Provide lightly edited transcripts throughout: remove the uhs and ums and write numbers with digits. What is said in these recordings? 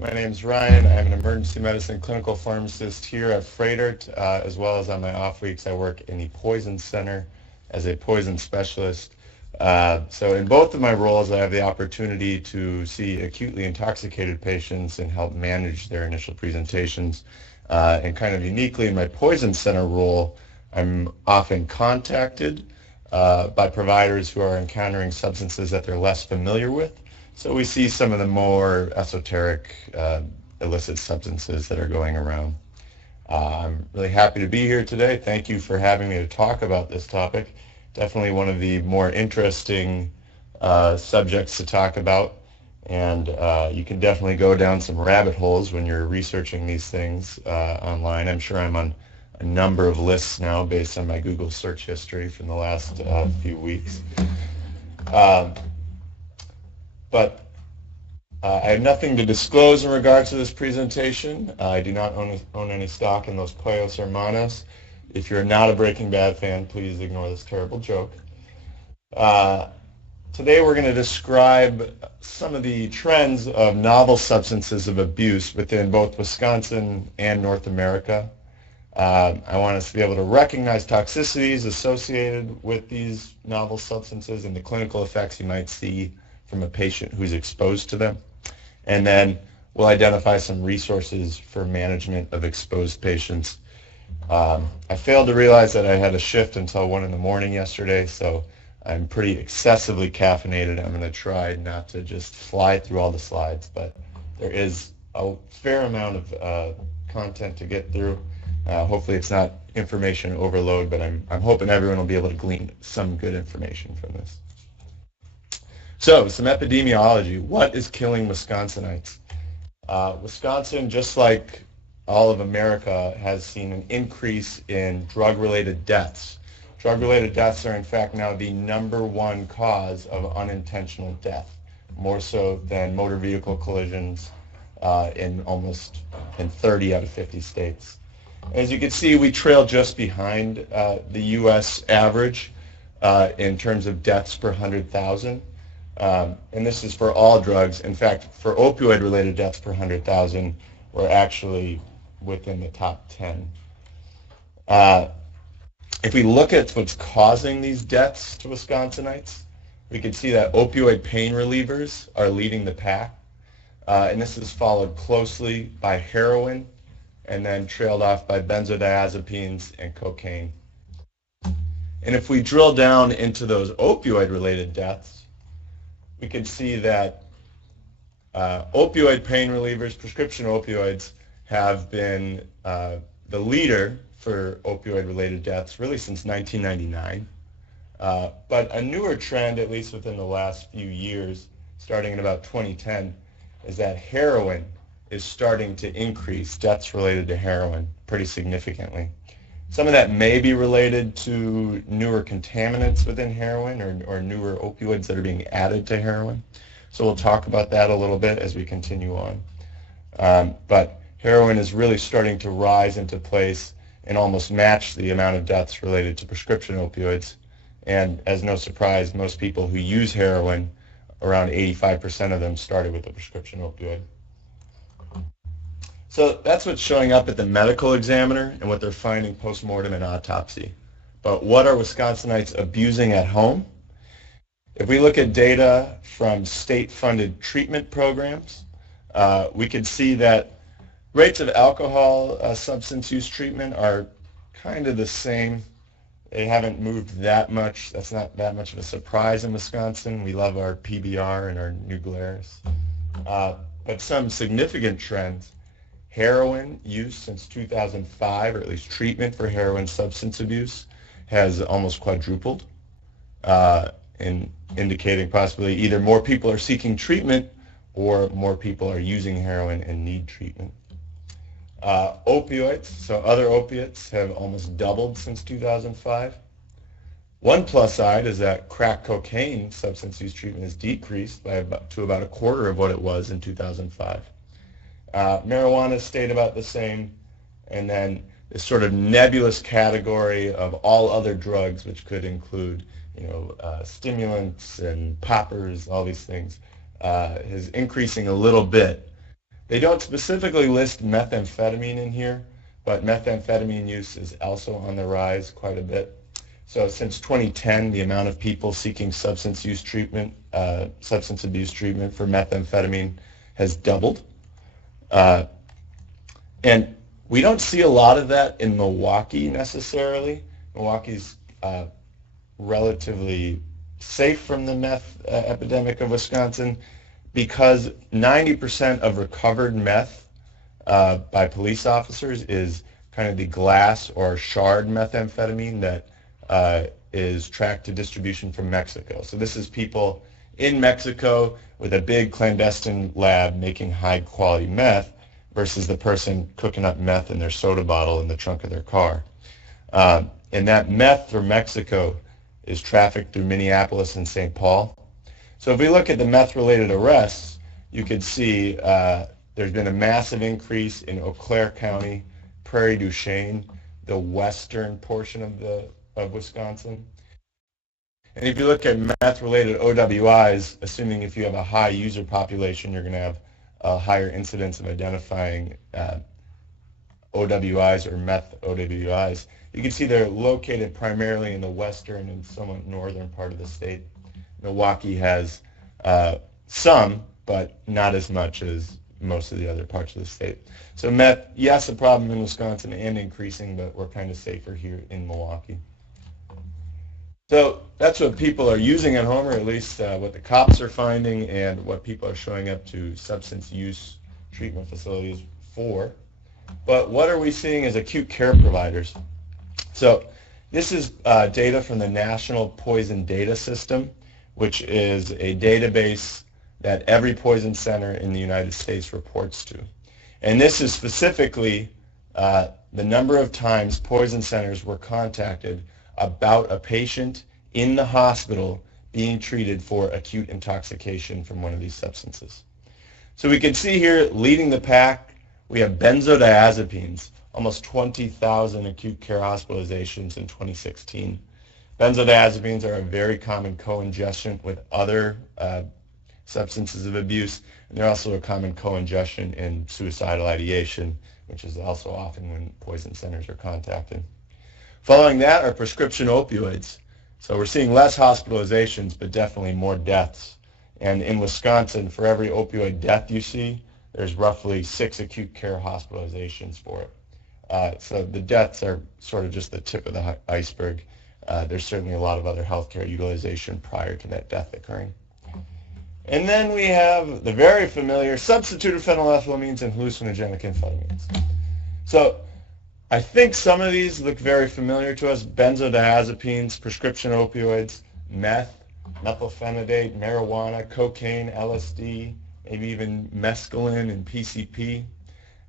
My name is Ryan. I'm an emergency medicine clinical pharmacist here at Freighter, as well as on my off weeks I work in the poison center as a poison specialist. So in both of my roles I have the opportunity to see acutely intoxicated patients and help manage their initial presentations. And kind of uniquely in my poison center role, I'm often contacted by providers who are encountering substances that they're less familiar with. So we see some of the more esoteric illicit substances that are going around. I'm really happy to be here today. Thank you for having me to talk about this topic. Definitely one of the more interesting subjects to talk about. And you can definitely go down some rabbit holes when you're researching these things online. I'm sure I'm on a number of lists now based on my Google search history from the last few weeks. But I have nothing to disclose in regards to this presentation. I do not own any stock in Los Pollos Hermanos. If you're not a Breaking Bad fan, please ignore this terrible joke. Today we're going to describe some of the trends of novel substances of abuse within both Wisconsin and North America. I want us to be able to recognize toxicities associated with these novel substances and the clinical effects you might see from a patient who's exposed to them. And then we'll identify some resources for management of exposed patients. I failed to realize that I had a shift until 1 in the morning yesterday, so I'm pretty excessively caffeinated. I'm going to try not to just fly through all the slides, but there is a fair amount of content to get through. Hopefully it's not information overload, but I'm hoping everyone will be able to glean some good information from this. So, some epidemiology. What is killing Wisconsinites? Wisconsin, just like all of America, has seen an increase in drug-related deaths. Drug-related deaths are in fact now the #1 cause of unintentional death, more so than motor vehicle collisions in 30 out of 50 states. As you can see, we trail just behind the U.S. average in terms of deaths per 100,000. And this is for all drugs. In fact, for opioid-related deaths per 100,000, we're actually within the top 10. If we look at what's causing these deaths to Wisconsinites, we can see that opioid pain relievers are leading the pack. And this is followed closely by heroin and then trailed off by benzodiazepines and cocaine. And if we drill down into those opioid-related deaths, we can see that opioid pain relievers, prescription opioids, have been the leader for opioid-related deaths really since 1999. But a newer trend, at least within the last few years, starting in about 2010, is that heroin is starting to increase deaths related to heroin pretty significantly. Some of that may be related to newer contaminants within heroin or newer opioids that are being added to heroin. So we'll talk about that a little bit as we continue on. But heroin is really starting to rise into place and almost match the amount of deaths related to prescription opioids. And as no surprise, most people who use heroin, around 85% of them started with a prescription opioid. So that's what's showing up at the medical examiner and what they're finding post-mortem and autopsy. But what are Wisconsinites abusing at home? If we look at data from state-funded treatment programs, we can see that rates of alcohol substance use treatment are kind of the same. They haven't moved that much. That's not that much of a surprise in Wisconsin. We love our PBR and our New Glarus. But some significant trends. Heroin use since 2005, or at least treatment for heroin substance abuse, has almost quadrupled, indicating possibly either more people are seeking treatment or more people are using heroin and need treatment. Opioids, so other opiates, have almost doubled since 2005. One plus side is that crack cocaine substance use treatment has decreased to about a quarter of what it was in 2005. Marijuana stayed about the same, and then this sort of nebulous category of all other drugs, which could include, stimulants and poppers, all these things, is increasing a little bit. They don't specifically list methamphetamine in here, but methamphetamine use is also on the rise quite a bit. So since 2010, the amount of people seeking substance abuse treatment for methamphetamine has doubled. And we don't see a lot of that in Milwaukee necessarily. Milwaukee's relatively safe from the meth epidemic of Wisconsin because 90% of recovered meth by police officers is kind of the glass or shard methamphetamine that is tracked to distribution from Mexico. So this is people in Mexico with a big clandestine lab making high quality meth versus the person cooking up meth in their soda bottle in the trunk of their car. And that meth from Mexico is trafficked through Minneapolis and St. Paul. So if we look at the meth-related arrests, you could see there's been a massive increase in Eau Claire County, Prairie du Chien, the western portion of Wisconsin. And if you look at meth-related OWIs, assuming if you have a high user population, you're going to have a higher incidence of identifying OWIs or meth OWIs. You can see they're located primarily in the western and somewhat northern part of the state. Milwaukee has some, but not as much as most of the other parts of the state. So meth, yes, a problem in Wisconsin and increasing, but we're kind of safer here in Milwaukee. So that's what people are using at home, or at least what the cops are finding and what people are showing up to substance use treatment facilities for. But what are we seeing as acute care providers? So this is data from the National Poison Data System, which is a database that every poison center in the United States reports to. And this is specifically the number of times poison centers were contacted about a patient in the hospital being treated for acute intoxication from one of these substances. So we can see here, leading the pack, we have benzodiazepines, almost 20,000 acute care hospitalizations in 2016. Benzodiazepines are a very common co-ingestion with other substances of abuse, and they're also a common co-ingestion in suicidal ideation, which is also often when poison centers are contacted. Following that are prescription opioids. So we're seeing less hospitalizations, but definitely more deaths. And in Wisconsin, for every opioid death you see, there's roughly 6 acute care hospitalizations for it. So the deaths are sort of just the tip of the iceberg. There's certainly a lot of other healthcare utilization prior to that death occurring. And then we have the very familiar substituted phenylethylamines and hallucinogenic amphetamines. So I think some of these look very familiar to us: benzodiazepines, prescription opioids, meth, methylphenidate, marijuana, cocaine, LSD, maybe even mescaline and PCP.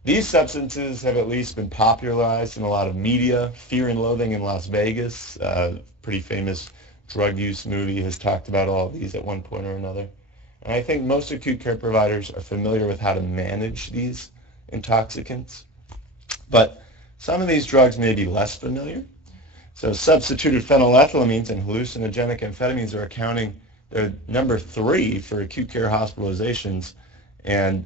These substances have at least been popularized in a lot of media. Fear and Loathing in Las Vegas, pretty famous drug use movie, has talked about all of these at one point or another. And I think most acute care providers are familiar with how to manage these intoxicants. But some of these drugs may be less familiar. So substituted phenylethylamines and hallucinogenic amphetamines are accounting, they're number 3 for acute care hospitalizations, and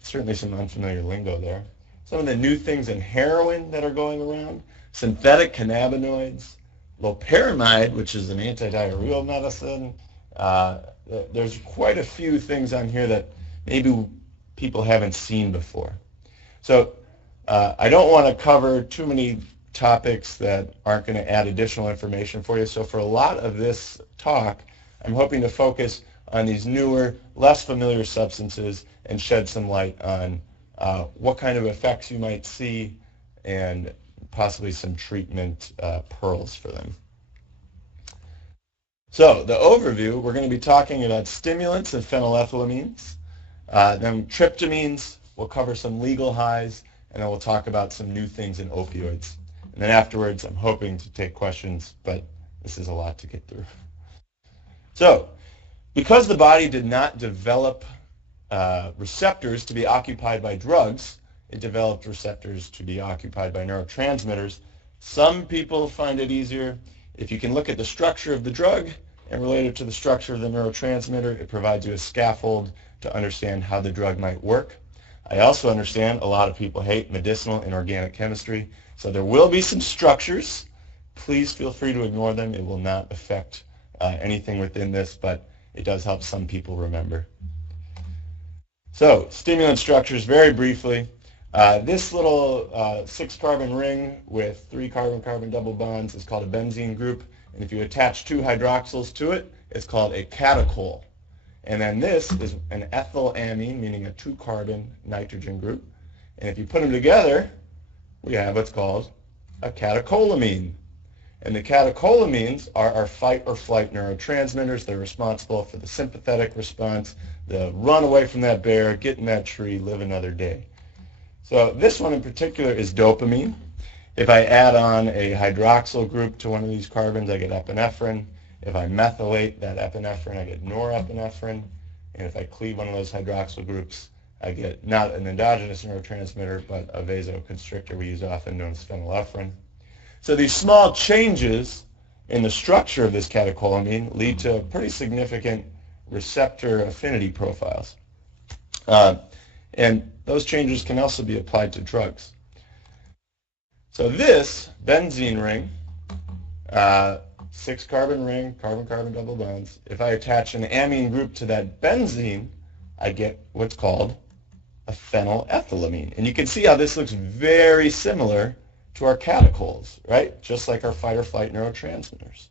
certainly some unfamiliar lingo there. Some of the new things in heroin that are going around: synthetic cannabinoids, Loperamide, which is an antidiarrheal medicine. There's quite a few things on here that maybe people haven't seen before. So I don't want to cover too many topics that aren't going to add additional information for you. So for a lot of this talk, I'm hoping to focus on these newer, less familiar substances and shed some light on what kind of effects you might see and possibly some treatment pearls for them. So the overview, we're going to be talking about stimulants and phenylethylamines, then tryptamines, we'll cover some legal highs, and then we'll talk about some new things in opioids. And then afterwards, I'm hoping to take questions, but this is a lot to get through. So, because the body did not develop receptors to be occupied by drugs, it developed receptors to be occupied by neurotransmitters. Some people find it easier if you can look at the structure of the drug and relate it to the structure of the neurotransmitter. It provides you a scaffold to understand how the drug might work. I also understand a lot of people hate medicinal and organic chemistry, so there will be some structures. Please feel free to ignore them. It will not affect anything within this, but it does help some people remember. So, stimulant structures, very briefly. This little 6-carbon ring with 3 carbon-carbon double bonds is called a benzene group, and if you attach 2 hydroxyls to it, it's called a catechol. And then this is an ethylamine, meaning a 2-carbon nitrogen group. And if you put them together, we have what's called a catecholamine. And the catecholamines are our fight or flight neurotransmitters. They're responsible for the sympathetic response, the run away from that bear, get in that tree, live another day. So this one in particular is dopamine. If I add on a hydroxyl group to one of these carbons, I get epinephrine. If I methylate that epinephrine, I get norepinephrine. And if I cleave one of those hydroxyl groups, I get not an endogenous neurotransmitter, but a vasoconstrictor we use often, known as phenylephrine. So these small changes in the structure of this catecholamine lead to pretty significant receptor affinity profiles. And those changes can also be applied to drugs. So this benzene ring, 6-carbon ring, carbon-carbon double bonds, if I attach an amine group to that benzene, I get what's called a phenylethylamine. And you can see how this looks very similar to our catechols, right? Just like our fight or flight neurotransmitters.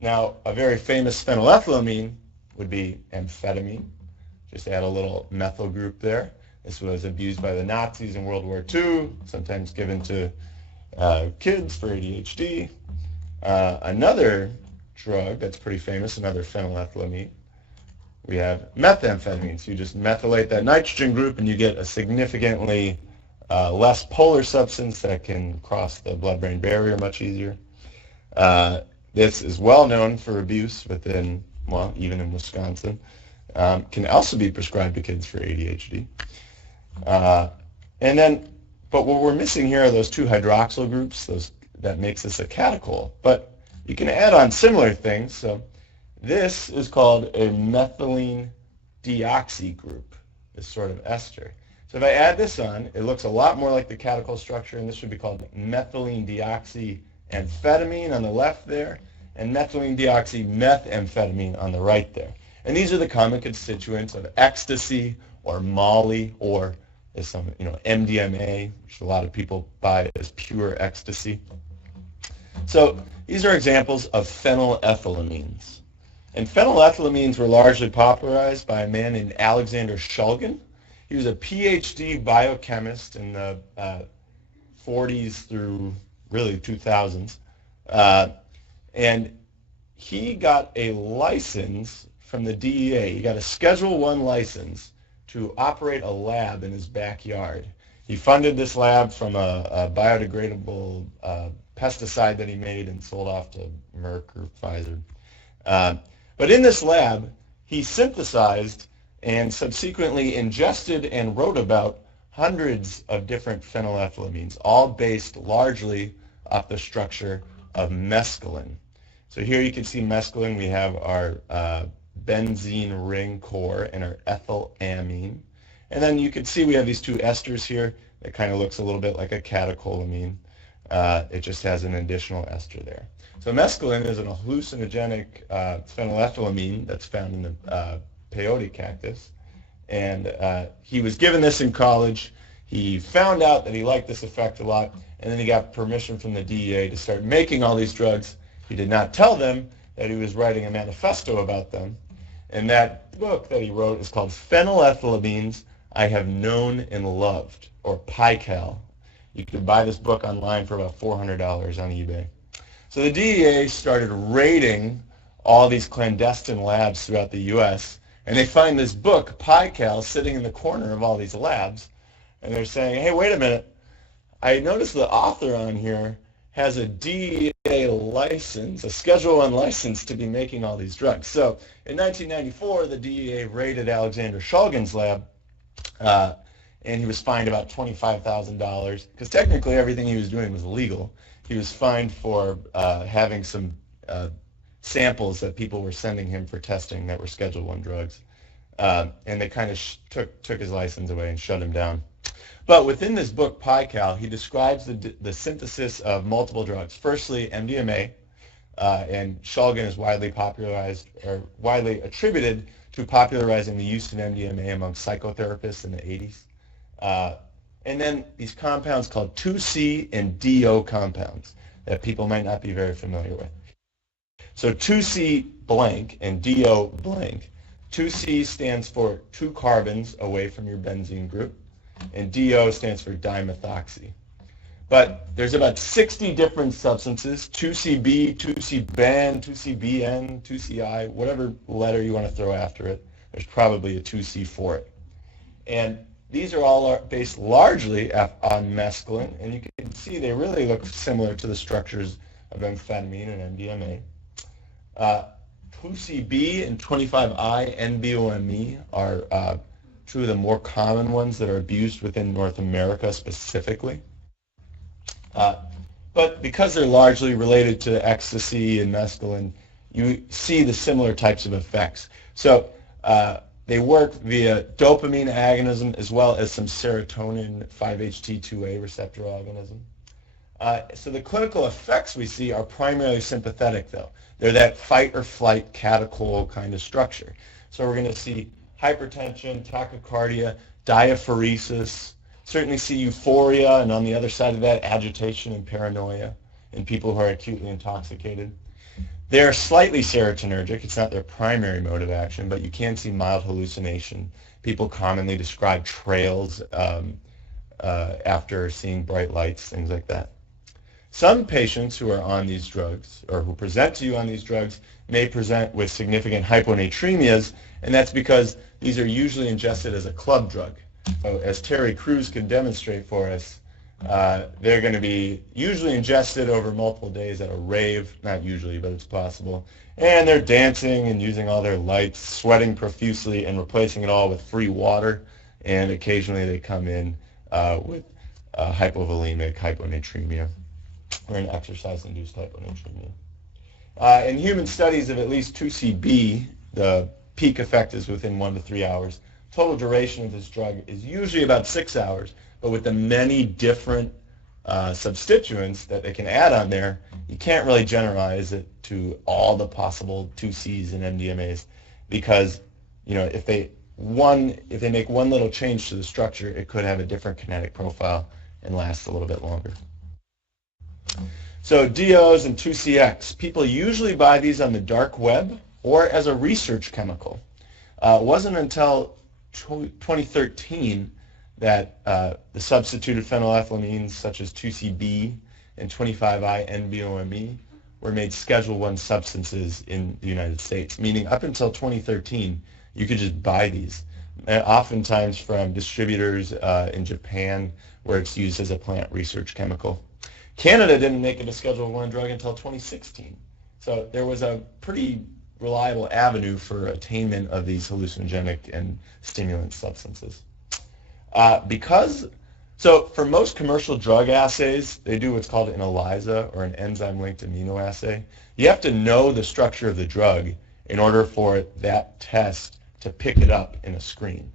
Now, a very famous phenylethylamine would be amphetamine. Just add a little methyl group there. This was abused by the Nazis in World War II, sometimes given to kids for ADHD. Another drug that's pretty famous, another phenylethylamine, we have methamphetamine. So you just methylate that nitrogen group and you get a significantly less polar substance that can cross the blood-brain barrier much easier. This is well known for abuse within, well, even in Wisconsin. Can also be prescribed to kids for ADHD. But what we're missing here are those 2 hydroxyl groups, that makes this a catechol. But you can add on similar things. So this is called a methylene deoxy group, this sort of ester. So if I add this on, it looks a lot more like the catechol structure, and this would be called methylene deoxy amphetamine on the left there, and methylene deoxy methamphetamine on the right there. And these are the common constituents of ecstasy or Molly or some, MDMA, which a lot of people buy as pure ecstasy. So these are examples of phenylethylamines. And phenylethylamines were largely popularized by a man named Alexander Shulgin. He was a PhD biochemist in the 40s through really 2000s. And he got a license from the DEA. He got a Schedule I license to operate a lab in his backyard. He funded this lab from a biodegradable pesticide that he made and sold off to Merck or Pfizer. But in this lab, he synthesized and subsequently ingested and wrote about hundreds of different phenylethylamines, all based largely off the structure of mescaline. So here you can see mescaline. We have our benzene ring core and our ethylamine. And then you can see we have these 2 esters here that kind of looks a little bit like a catecholamine. It just has an additional ester there. So mescaline is an hallucinogenic phenylethylamine that's found in the peyote cactus. And he was given this in college. He found out that he liked this effect a lot, and then he got permission from the DEA to start making all these drugs. He did not tell them that he was writing a manifesto about them. And that book that he wrote is called Phenylethylamines I Have Known and Loved, or PICAL. You can buy this book online for about $400 on eBay. So the DEA started raiding all these clandestine labs throughout the U.S., and they find this book, PICAL, sitting in the corner of all these labs, and they're saying, hey, wait a minute, I noticed the author on here has a DEA license, a Schedule I license to be making all these drugs. So in 1994, the DEA raided Alexander Shulgin's lab, and he was fined about $25,000, because technically everything he was doing was illegal. He was fined for having some samples that people were sending him for testing that were Schedule I drugs. and they kind of took his license away and shut him down. But within this book, PiCal, he describes the synthesis of multiple drugs. Firstly, MDMA, and Shulgin is widely popularized or widely attributed to popularizing the use of MDMA among psychotherapists in the 80s. And then these compounds called 2C and DO compounds that people might not be very familiar with. So 2C blank and DO blank. 2C stands for 2 carbons away from your benzene group, and DO stands for dimethoxy. But there's about 60 different substances, 2CB, 2CBen, 2CBN, 2CI, whatever letter you want to throw after it. There's probably a 2C for it. And these are all based largely on mescaline, and you can see they really look similar to the structures of amphetamine and MDMA. 2CB and 25I NBOME are two of the more common ones that are abused within North America specifically. But because they're largely related to ecstasy and mescaline, you see the similar types of effects. So they work via dopamine agonism as well as some serotonin 5-HT2A receptor agonism. So the clinical effects we see are primarily sympathetic, though. They're that fight or flight catechol kind of structure. So we're going to see hypertension, tachycardia, diaphoresis, certainly see euphoria, and on the other side of that, agitation and paranoia in people who are acutely intoxicated. They're slightly serotonergic. It's not their primary mode of action, but you can see mild hallucination. People commonly describe trails after seeing bright lights, things like that. Some patients who are on these drugs, or who present to you on these drugs, may present with significant hyponatremias, and that's because these are usually ingested as a club drug. So as Terry Crews can demonstrate for us, they're going to be usually ingested over multiple days at a rave, not usually, but it's possible, and they're dancing and using all their lights, sweating profusely, and replacing it all with free water, and occasionally they come in with hypovolemic hyponatremia, or an exercise-induced hyponatremia. In human studies of at least 2CB, the peak effect is within 1 to 3 hours. Total duration of this drug is usually about 6 hours, but with the many different substituents that they can add on there, you can't really generalize it to all the possible 2Cs and MDMAs, because if they make one little change to the structure, it could have a different kinetic profile and last a little bit longer. So DOs and 2CX, people usually buy these on the dark web or as a research chemical. It wasn't until 2013 that the substituted phenethylamines such as 2CB and 25I NBOME were made Schedule I substances in the United States, meaning up until 2013 you could just buy these, oftentimes from distributors in Japan where it's used as a plant research chemical. Canada didn't make it a Schedule I drug until 2016, so there was a pretty reliable avenue for attainment of these hallucinogenic and stimulant substances. So for most commercial drug assays, they do what's called an ELISA, or an enzyme-linked immunoassay. You have to know the structure of the drug in order for that test to pick it up in a screen.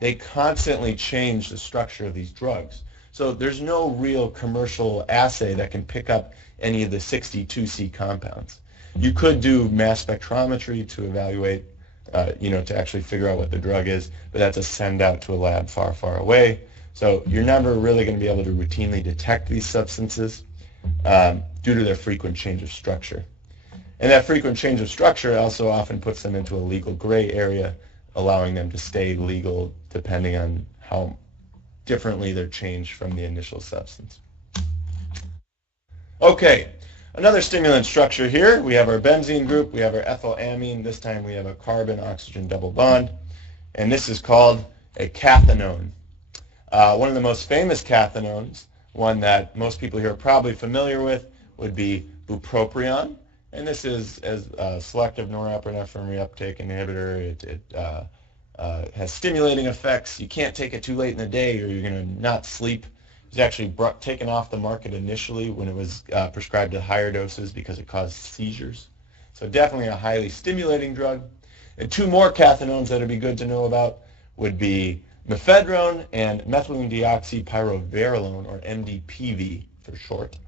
They constantly change the structure of these drugs. So there's no real commercial assay that can pick up any of the 62C compounds. You could do mass spectrometry to evaluate, to actually figure out what the drug is, but that's a send out to a lab far, far away. So you're never really going to be able to routinely detect these substances due to their frequent change of structure. And that frequent change of structure also often puts them into a legal gray area, allowing them to stay legal depending on how differently they're changed from the initial substance. Okay, another stimulant structure here. We have our benzene group, we have our ethylamine. This time we have a carbon-oxygen double bond, and this is called a cathinone. One of the most famous cathinones, one that most people here are probably familiar with, would be bupropion, and this is a selective norepinephrine reuptake inhibitor. It has stimulating effects. You can't take it too late in the day or you're going to not sleep. It was actually taken off the market initially when it was prescribed at higher doses because it caused seizures. So definitely a highly stimulating drug. And two more cathinones that would be good to know about would be mephedrone and methylene deoxypyrovarilone, or MDPV for short.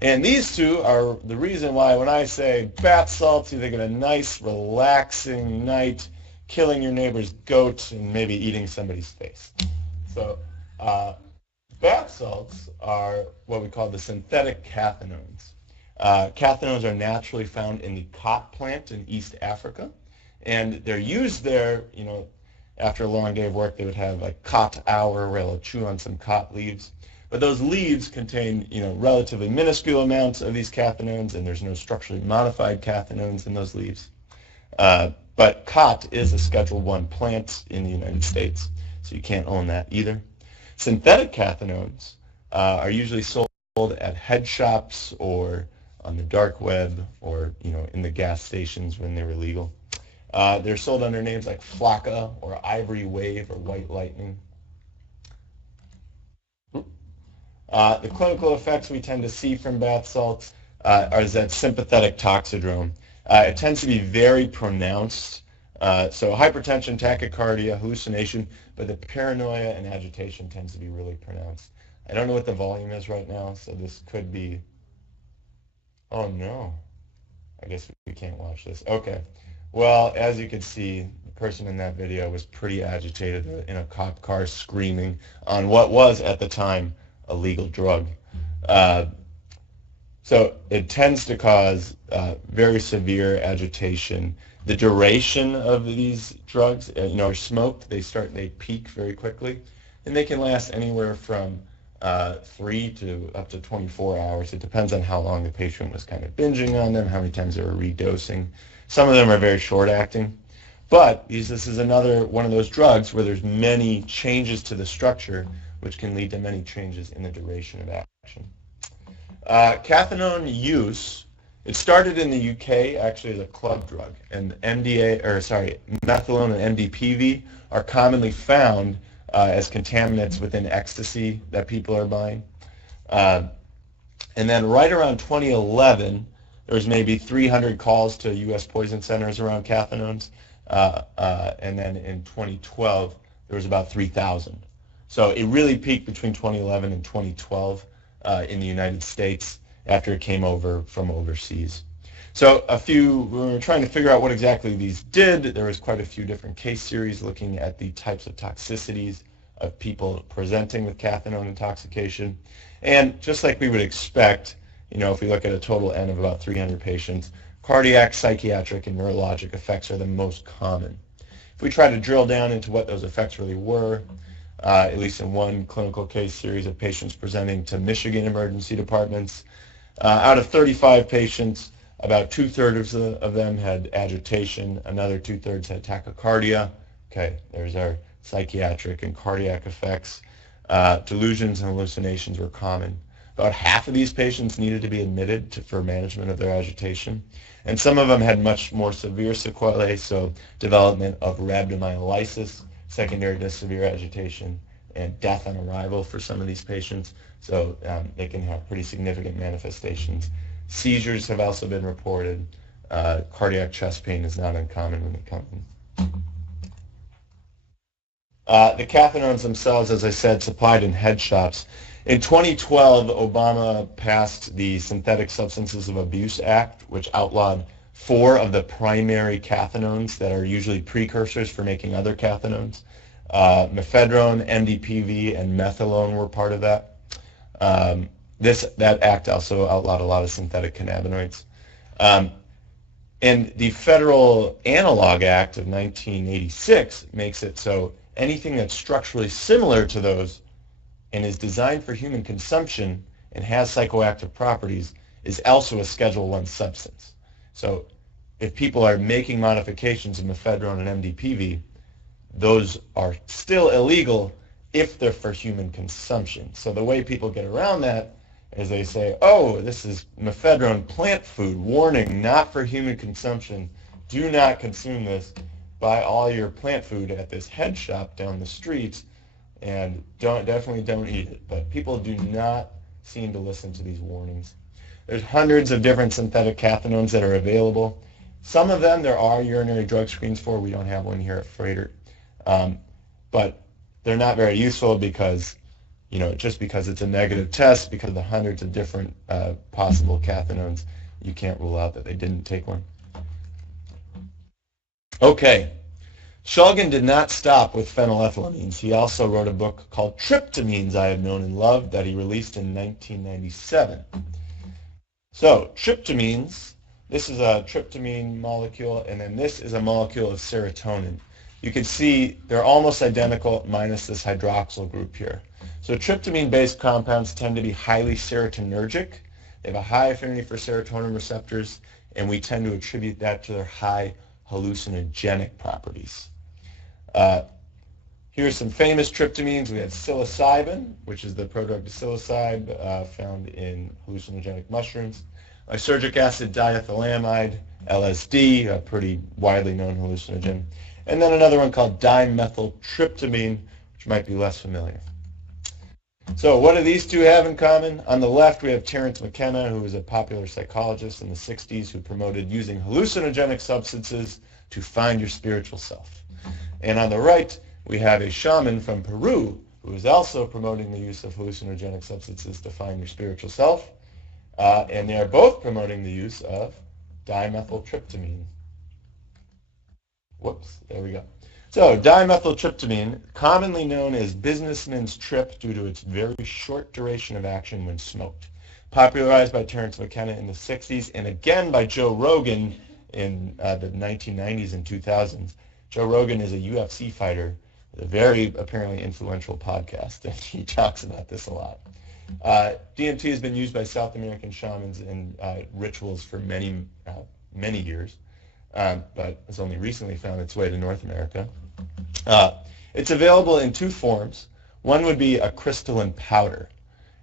And these two are the reason why when I say bath salts, you think of a nice, relaxing night, killing your neighbor's goat and maybe eating somebody's face. So bath salts are what we call the synthetic cathinones. Cathinones are naturally found in the khat plant in East Africa, and they're used there, after a long day of work, they would have like khat hour where they'll chew on some khat leaves. But those leaves contain, relatively minuscule amounts of these cathinones, and there's no structurally modified cathinones in those leaves. But khat is a Schedule I plant in the United States, so you can't own that either. Synthetic cathinones are usually sold at head shops or on the dark web or, in the gas stations when they were legal. They're sold under names like Flocka or Ivory Wave or White Lightning. The clinical effects we tend to see from bath salts are that sympathetic toxidrome. It tends to be very pronounced, so hypertension, tachycardia, hallucination, but the paranoia and agitation tends to be really pronounced. I don't know what the volume is right now, so this could be, oh no, I guess we can't watch this. Okay, well, as you can see, the person in that video was pretty agitated in a cop car screaming on what was at the time a legal drug. So it tends to cause very severe agitation. The duration of these drugs, are smoked, they peak very quickly, and they can last anywhere from 3 to up to 24 hours. It depends on how long the patient was kind of binging on them, how many times they were redosing. Some of them are very short acting, but this is another one of those drugs where there's many changes to the structure, which can lead to many changes in the duration of action. Cathinone use, it started in the UK actually as a club drug, and methylone and MDPV are commonly found as contaminants within ecstasy that people are buying. And then right around 2011, there was maybe 300 calls to U.S. poison centers around cathinones, and then in 2012, there was about 3,000. So it really peaked between 2011 and 2012 in the United States after it came over from overseas. So we were trying to figure out what exactly these did. There was quite a few different case series looking at the types of toxicities of people presenting with cathinone intoxication. And just like we would expect, if we look at a total N of about 300 patients, cardiac, psychiatric, and neurologic effects are the most common. If we try to drill down into what those effects really were, at least in one clinical case series of patients presenting to Michigan emergency departments, out of 35 patients, about 2/3 of them had agitation, another 2/3 had tachycardia. Okay, there's our psychiatric and cardiac effects. Delusions and hallucinations were common. About half of these patients needed to be admitted for management of their agitation, and some of them had much more severe sequelae, so development of rhabdomyolysis, secondary to severe agitation, and death on arrival for some of these patients. So they can have pretty significant manifestations. Seizures have also been reported. Cardiac chest pain is not uncommon when it comes in. The cathinones themselves, as I said, supplied in head shops. In 2012, Obama passed the Synthetic Substances of Abuse Act, which outlawed 4 of the primary cathinones that are usually precursors for making other cathinones. Mephedrone, MDPV, and methylone were part of that. That act also outlawed a lot of synthetic cannabinoids. And the Federal Analog Act of 1986 makes it so anything that's structurally similar to those and is designed for human consumption and has psychoactive properties is also a Schedule I substance. So if people are making modifications of mephedrone and MDPV, those are still illegal if they're for human consumption. So the way people get around that is they say, oh, this is mephedrone plant food, warning, not for human consumption. Do not consume this. Buy all your plant food at this head shop down the street, and definitely don't eat it. But people do not seem to listen to these warnings. There's hundreds of different synthetic cathinones that are available. Some of them there are urinary drug screens for. We don't have one here at Freighter. But they're not very useful because, just because it's a negative test, because of the hundreds of different possible cathinones, you can't rule out that they didn't take one. Okay. Shulgin did not stop with phenethylamines. He also wrote a book called Tryptamines, I Have Known and Loved, that he released in 1997. So, tryptamines, this is a tryptamine molecule, and then this is a molecule of serotonin. You can see they're almost identical minus this hydroxyl group here. So tryptamine-based compounds tend to be highly serotonergic. They have a high affinity for serotonin receptors, and we tend to attribute that to their high hallucinogenic properties. Here's some famous tryptamines. We have psilocybin, which is the prodrug to psilocybe found in hallucinogenic mushrooms. Lysergic acid diethylamide, LSD, a pretty widely known hallucinogen. And then another one called Dimethyl Tryptamine, which might be less familiar. So what do these two have in common? On the left, we have Terence McKenna, who was a popular psychologist in the 60s who promoted using hallucinogenic substances to find your spiritual self. And on the right, we have a shaman from Peru who is also promoting the use of hallucinogenic substances to find your spiritual self. And they are both promoting the use of dimethyltryptamine. Whoops, there we go. So dimethyltryptamine, commonly known as businessman's trip due to its very short duration of action when smoked. Popularized by Terence McKenna in the 60s and again by Joe Rogan in the 1990s and 2000s. Joe Rogan is a UFC fighter with a very apparently influential podcast, and he talks about this a lot. DMT has been used by South American shamans in rituals for many years, but has only recently found its way to North America. It's available in two forms. One would be a crystalline powder,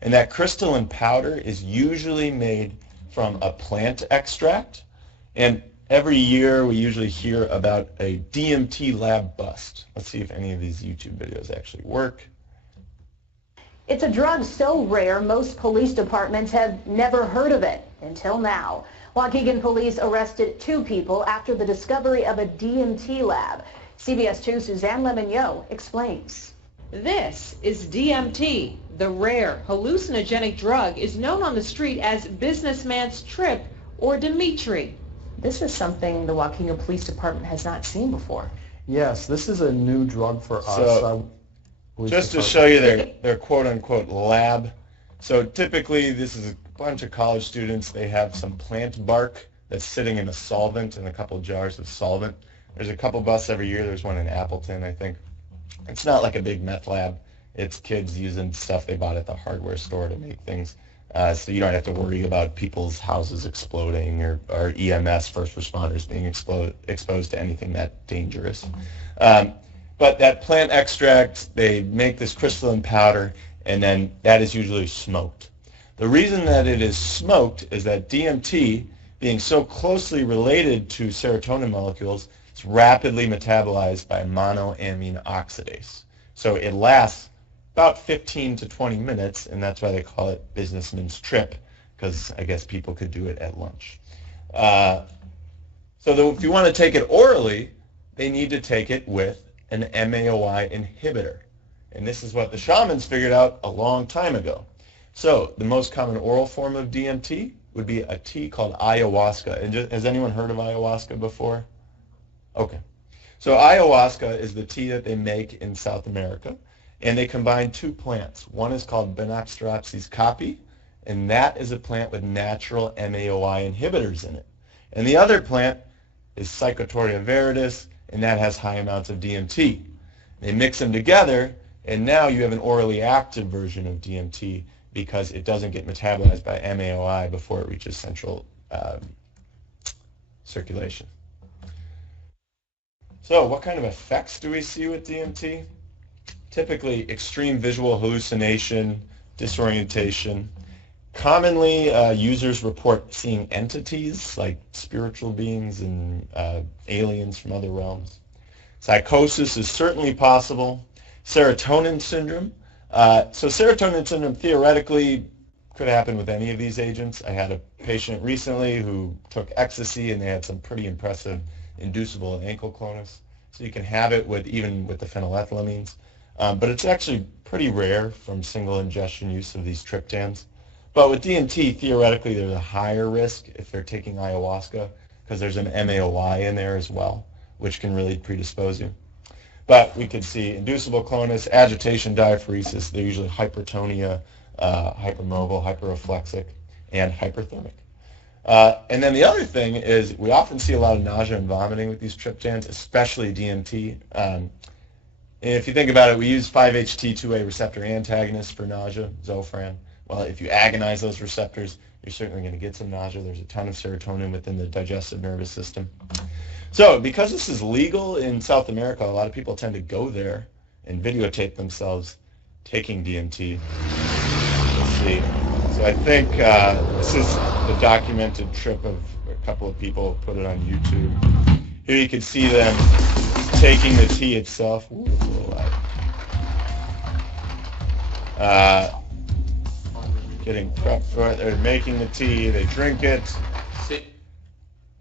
and that crystalline powder is usually made from a plant extract, and every year we usually hear about a DMT lab bust. Let's see if any of these YouTube videos actually work. It's a drug so rare, most police departments have never heard of it until now. Waukegan police arrested 2 people after the discovery of a DMT lab. CBS 2's Suzanne Lemonniot explains. This is DMT. The rare hallucinogenic drug is known on the street as businessman's trip or Dimitri. This is something the Waukegan Police Department has not seen before. Yes, this is a new drug for us. So, just to show you their quote-unquote lab. So typically this is a bunch of college students. They have some plant bark that's sitting in a solvent and a couple jars of solvent. There's a couple busts every year. There's one in Appleton, I think. It's not like a big meth lab. It's kids using stuff they bought at the hardware store to make things. So you don't have to worry about people's houses exploding or EMS, first responders, being exposed to anything that dangerous. But that plant extract, they make this crystalline powder, and then that is usually smoked. The reason that it is smoked is that DMT, being so closely related to serotonin molecules, it's rapidly metabolized by monoamine oxidase. So it lasts about 15 to 20 minutes, and that's why they call it businessman's trip, because I guess people could do it at lunch. If you want to take it orally, they need to take it with an MAOI inhibitor. And this is what the shamans figured out a long time ago. So the most common oral form of DMT would be a tea called ayahuasca. And has anyone heard of ayahuasca before? Okay. So ayahuasca is the tea that they make in South America, and they combine 2 plants. One is called Banaxteropsis caapi, and that is a plant with natural MAOI inhibitors in it. And the other plant is Psychotoria viridis, and that has high amounts of DMT. They mix them together, and now you have an orally active version of DMT because it doesn't get metabolized by MAOI before it reaches central circulation. So what kind of effects do we see with DMT? Typically extreme visual hallucination, disorientation. Commonly, users report seeing entities like spiritual beings and aliens from other realms. Psychosis is certainly possible. Serotonin syndrome. So serotonin syndrome theoretically could happen with any of these agents. I had a patient recently who took ecstasy, and they had some pretty impressive inducible ankle clonus. So you can have it even with the phenethylamines. But it's actually pretty rare from single ingestion use of these tryptans. But with DMT, theoretically, there's a higher risk if they're taking ayahuasca because there's an MAOI in there as well, which can really predispose you. But we could see inducible clonus, agitation, diaphoresis. They're usually hypertonia, hypermobile, hyperreflexic, and hyperthermic. And then the other thing is we often see a lot of nausea and vomiting with these tryptans, especially DMT. And if you think about it, we use 5-HT2A receptor antagonists for nausea, Zofran. Well, if you agonize those receptors, you're certainly going to get some nausea. There's a ton of serotonin within the digestive nervous system. So because this is legal in South America, a lot of people tend to go there and videotape themselves taking DMT. Let's see. So I think this is the documented trip of a couple of people put it on YouTube. Here you can see them taking the tea itself. Ooh, it's a little loud. Getting prepped for it. They're making the tea. They drink it.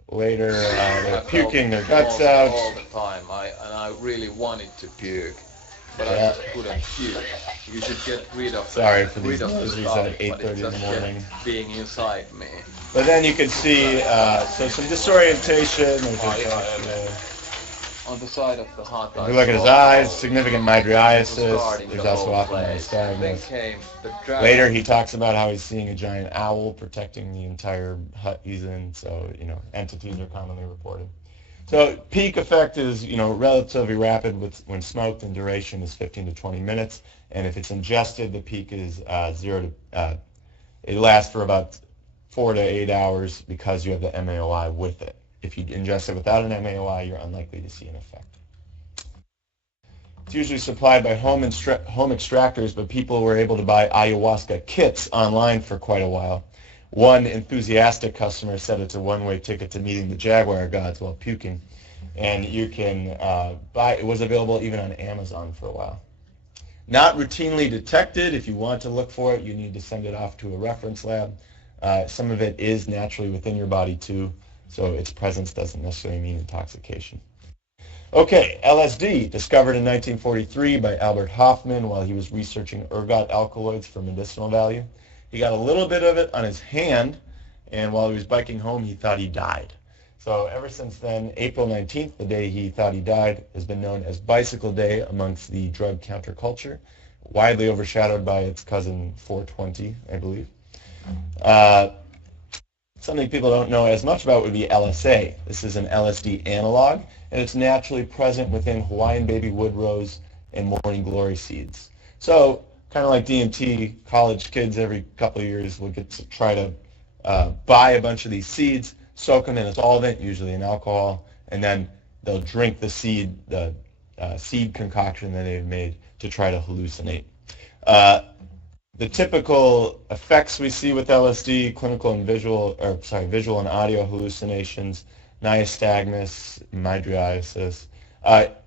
Later, they're puking their guts out. All the time. I really wanted to puke, but I just couldn't puke. You should get rid of. Sorry for these the noises stuff, at 8:30 in the morning. Being inside me. But then you can see so some disorientation. On the side of the heart. If you look at his eyes, significant mydriasis. There's also often nystagmus. Later, he talks about how he's seeing a giant owl protecting the entire hut he's in. So, entities are commonly reported. So, peak effect is, relatively rapid when smoked, and duration is 15 to 20 minutes. And if it's ingested, the peak is it lasts for about 4 to 8 hours because you have the MAOI with it. If you ingest it without an MAOI, you're unlikely to see an effect. It's usually supplied by home extractors, but people were able to buy ayahuasca kits online for quite a while. One enthusiastic customer said it's a one-way ticket to meeting the jaguar gods while puking. And you can buy, it was available even on Amazon for a while. Not routinely detected. If you want to look for it, you need to send it off to a reference lab. Some of it is naturally within your body too. So its presence doesn't necessarily mean intoxication. Okay, LSD, discovered in 1943 by Albert Hofmann while he was researching ergot alkaloids for medicinal value. He got a little bit of it on his hand, and while he was biking home, he thought he died. So ever since then, April 19th, the day he thought he died, has been known as Bicycle Day amongst the drug counterculture, widely overshadowed by its cousin 420, I believe. Something people don't know as much about would be LSA. This is an LSD analog, and it's naturally present within Hawaiian baby wood rose and morning glory seeds. So, kind of like DMT, college kids every couple of years will get to try to buy a bunch of these seeds, soak them in a solvent, usually in alcohol, and then they'll drink the seed concoction that they've made to try to hallucinate. The typical effects we see with LSD, visual and audio hallucinations, nystagmus, mydriasis.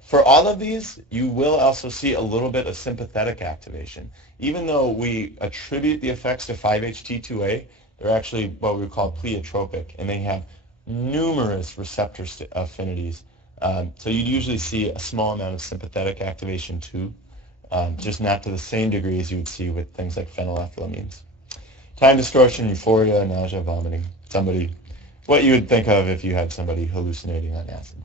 For all of these, you will also see a little bit of sympathetic activation. Even though we attribute the effects to 5-HT2A, they're actually what we call pleiotropic, and they have numerous receptor affinities. So you'd usually see a small amount of sympathetic activation too. Just not to the same degree as you would see with things like phenethylamines. Time distortion, euphoria, nausea, vomiting. What you would think of if you had somebody hallucinating on acid.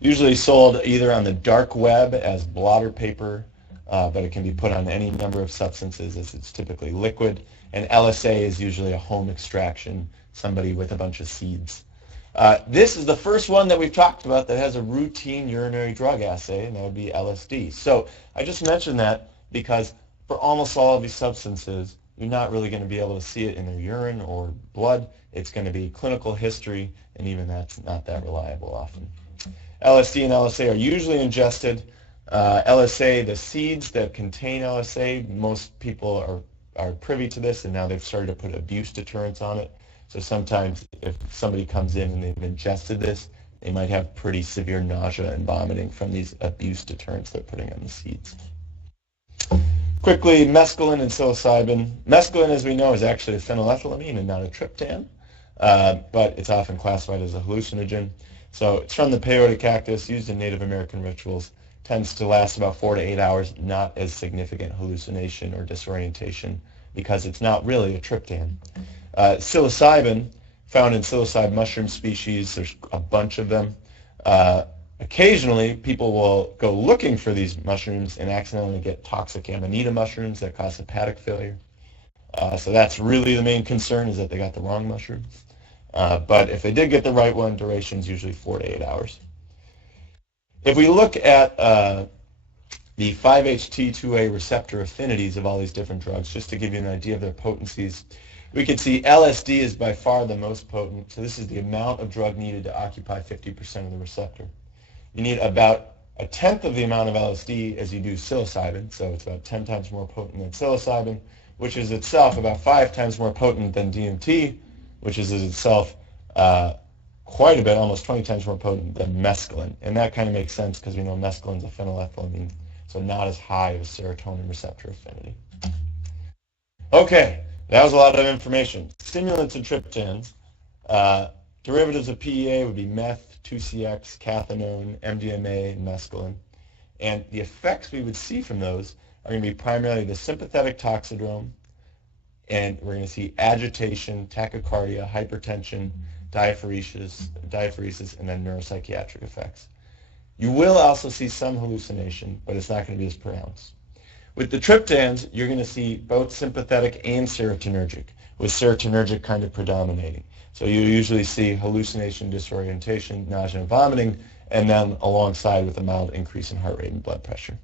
Usually sold either on the dark web as blotter paper, but it can be put on any number of substances as it's typically liquid. And LSA is usually a home extraction, somebody with a bunch of seeds. This is the first one that we've talked about that has a routine urinary drug assay, and that would be LSD. So I just mentioned that because for almost all of these substances, you're not really going to be able to see it in their urine or blood. It's going to be clinical history, and even that's not that reliable often. LSD and LSA are usually ingested. LSA, the seeds that contain LSA, most people are privy to this, and now they've started to put abuse deterrents on it. So sometimes if somebody comes in and they've ingested this, they might have pretty severe nausea and vomiting from these abuse deterrents they're putting on the seeds. Quickly, mescaline and psilocybin. Mescaline, as we know, is actually a phenethylamine and not a tryptan, but it's often classified as a hallucinogen. So it's from the peyote cactus, used in Native American rituals. Tends to last about 4 to 8 hours, not as significant hallucination or disorientation because it's not really a tryptan. Psilocybin, found in psilocybe mushroom species, there's a bunch of them. Occasionally, people will go looking for these mushrooms and accidentally get toxic amanita mushrooms that cause hepatic failure. So that's really the main concern, is that they got the wrong mushroom. But if they did get the right one, duration is usually 4 to 8 hours. If we look at the 5-HT2A receptor affinities of all these different drugs, just to give you an idea of their potencies, we can see LSD is by far the most potent. So this is the amount of drug needed to occupy 50% of the receptor. You need about a tenth of the amount of LSD as you do psilocybin, so it's about 10 times more potent than psilocybin, which is itself about 5 times more potent than DMT, which is itself quite a bit, almost 20 times more potent than mescaline. And that kind of makes sense because we know mescaline is a phenylethylamine, so not as high of a serotonin receptor affinity. Okay, that was a lot of information. Stimulants and tryptans. Derivatives of PEA would be meth, 2CX, cathinone, MDMA, and mescaline. And the effects we would see from those are going to be primarily the sympathetic toxidrome, and we're going to see agitation, tachycardia, hypertension, diaphoresis, and then neuropsychiatric effects. You will also see some hallucination, but it's not going to be as pronounced. With the tryptans, you're going to see both sympathetic and serotonergic, with serotonergic kind of predominating. So you usually see hallucination, disorientation, nausea, and vomiting, and then alongside with a mild increase in heart rate and blood pressure.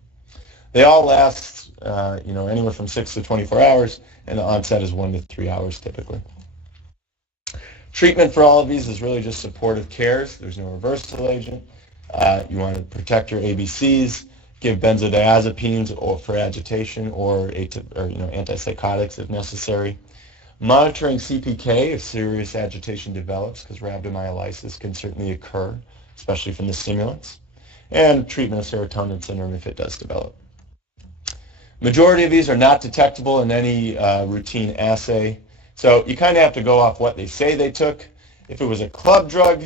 They all last, anywhere from 6 to 24 hours, and the onset is 1 to 3 hours typically. Treatment for all of these is really just supportive cares. There's no reversal agent. You want to protect your ABCs, give benzodiazepines or for agitation or antipsychotics if necessary. Monitoring CPK if serious agitation develops, because rhabdomyolysis can certainly occur, especially from the stimulants. And treatment of serotonin syndrome if it does develop. Majority of these are not detectable in any routine assay. So you kind of have to go off what they say they took. If it was a club drug,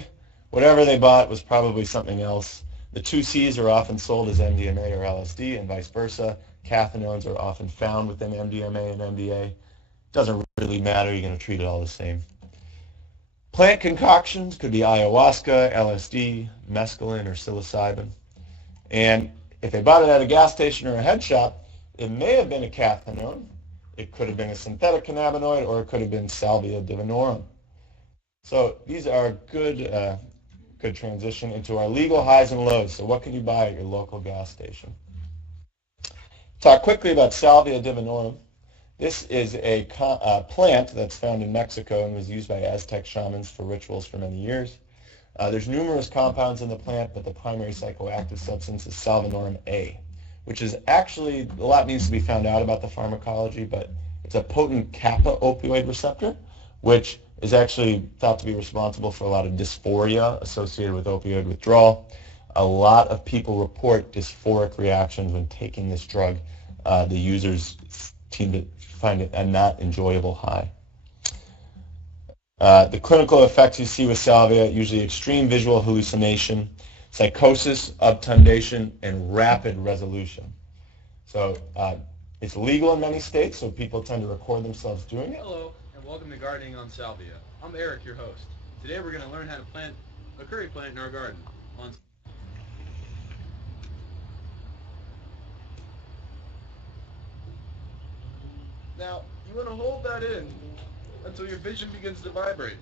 whatever they bought was probably something else. The 2Cs are often sold as MDMA or LSD and vice versa. Cathinones are often found within MDMA and MDA. Doesn't really matter, you're going to treat it all the same. Plant concoctions could be ayahuasca, LSD, mescaline, or psilocybin. And if they bought it at a gas station or a head shop, it may have been a cathinone. It could have been a synthetic cannabinoid, or it could have been Salvia Divinorum. So these are good transition into our legal highs and lows. So what can you buy at your local gas station? Talk quickly about Salvia Divinorum. This is a plant that's found in Mexico and was used by Aztec shamans for rituals for many years. There's numerous compounds in the plant, but the primary psychoactive substance is salvinorin A, which is actually, a lot needs to be found out about the pharmacology, but it's a potent kappa opioid receptor, which is actually thought to be responsible for a lot of dysphoria associated with opioid withdrawal. A lot of people report dysphoric reactions when taking this drug. The users seem to find it a not enjoyable high. The clinical effects you see with salvia, usually extreme visual hallucination, psychosis, obtundation, and rapid resolution. So it's legal in many states, so people tend to record themselves doing it. Hello, and welcome to Gardening on Salvia. I'm Eric, your host. Today we're going to learn how to plant a curry plant in our garden. Now, you want to hold that in until your vision begins to vibrate.